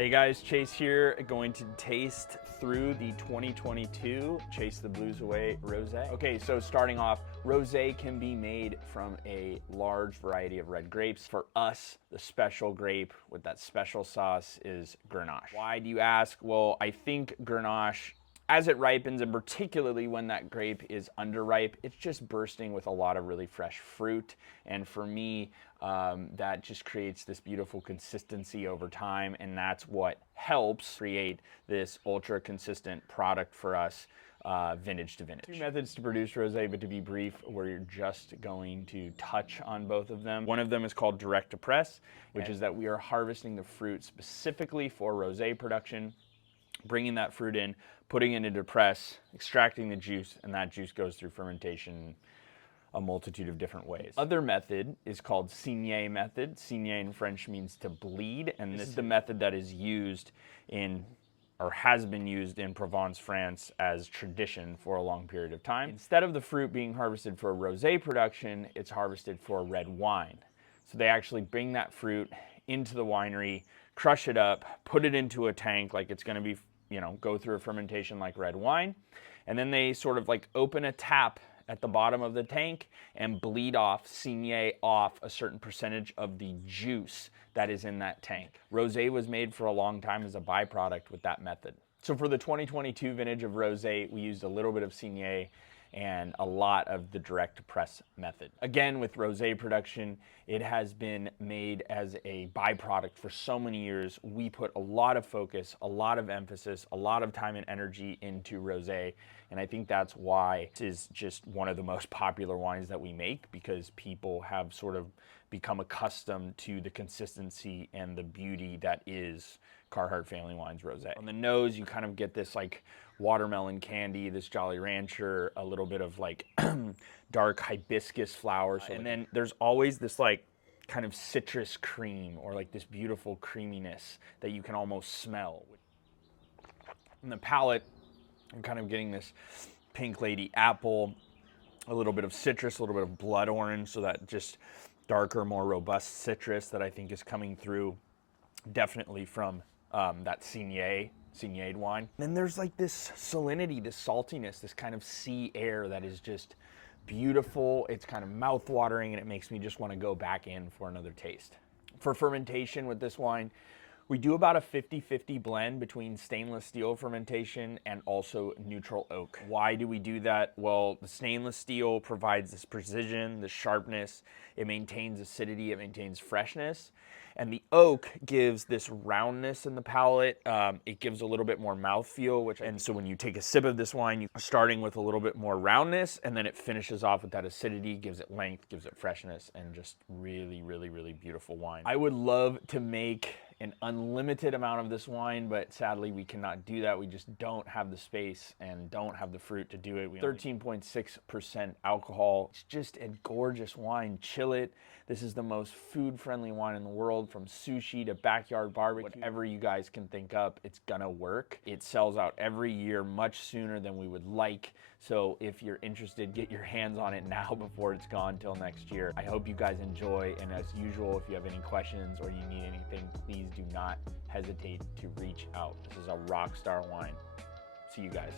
Hey guys, Chase here, going to taste through the 2022 Chase the Blues Away Rosé. Okay, so starting off, Rosé can be made from a large variety of red grapes. For us, the special grape with that special sauce is Grenache. Why do you ask? Well, I think Grenache, as it ripens, and particularly when that grape is underripe, it's just bursting with a lot of really fresh fruit. And for me, that just creates this beautiful consistency over time, and that's what helps create this ultra consistent product for us, vintage to vintage. Two methods to produce rosé, but to be brief, we're just going to touch on both of them. One of them is called direct to press, which is that we are harvesting the fruit specifically for rosé production, bringing that fruit in, putting it into press, extracting the juice, and that juice goes through fermentation a multitude of different ways. Other method is called signé method. Signé in French means to bleed, and this is the method that is used in, or has been used in Provence, France as tradition for a long period of time. Instead of the fruit being harvested for rosé production, it's harvested for red wine. So they actually bring that fruit into the winery, crush it up, put it into a tank like it's gonna be, go through a fermentation like red wine, and then they sort of like open a tap at the bottom of the tank and bleed off, signé off a certain percentage of the juice that is in that tank. Rosé was made for a long time as a byproduct with that method. So for the 2022 vintage of Rosé, we used a little bit of signé and a lot of the direct press method. Again, with rosé production, it has been made as a byproduct for so many years. We put a lot of focus, a lot of emphasis, a lot of time and energy into rosé, and I think that's why this is just one of the most popular wines that we make, because people have sort of become accustomed to the consistency and the beauty that is Carhartt Family Wines Rosé. On the nose, you kind of get this like watermelon candy, this Jolly Rancher, a little bit of like dark hibiscus flowers. And then there's always this like kind of citrus cream, or like this beautiful creaminess that you can almost smell. In the palate, I'm kind of getting this Pink Lady apple, a little bit of citrus, a little bit of blood orange, so that just darker, more robust citrus that I think is coming through definitely from that signéd wine. And then there's like this salinity, this saltiness, this kind of sea air that is just beautiful. It's kind of mouth-watering, and it makes me just want to go back in for another taste. For fermentation with this wine, we do about a 50-50 blend between stainless steel fermentation and also neutral oak. Why do we do that? Well, the stainless steel provides this precision, this sharpness. It maintains acidity, it maintains freshness. And the oak gives this roundness in the palate. It gives a little bit more mouthfeel, and so when you take a sip of this wine, you're starting with a little bit more roundness, and then it finishes off with that acidity, gives it length, gives it freshness, and just really, really, really beautiful wine. I would love to make an unlimited amount of this wine, but sadly we cannot do that. We just don't have the space and don't have the fruit to do it. 13.6% alcohol. It's just a gorgeous wine. Chill it. This is the most food-friendly wine in the world, from sushi to backyard barbecue. Whatever you guys can think up, it's gonna work. It sells out every year much sooner than we would like. So if you're interested, get your hands on it now before it's gone till next year. I hope you guys enjoy, and as usual, if you have any questions or you need anything, please do not hesitate to reach out. This is a rock star wine. See you guys.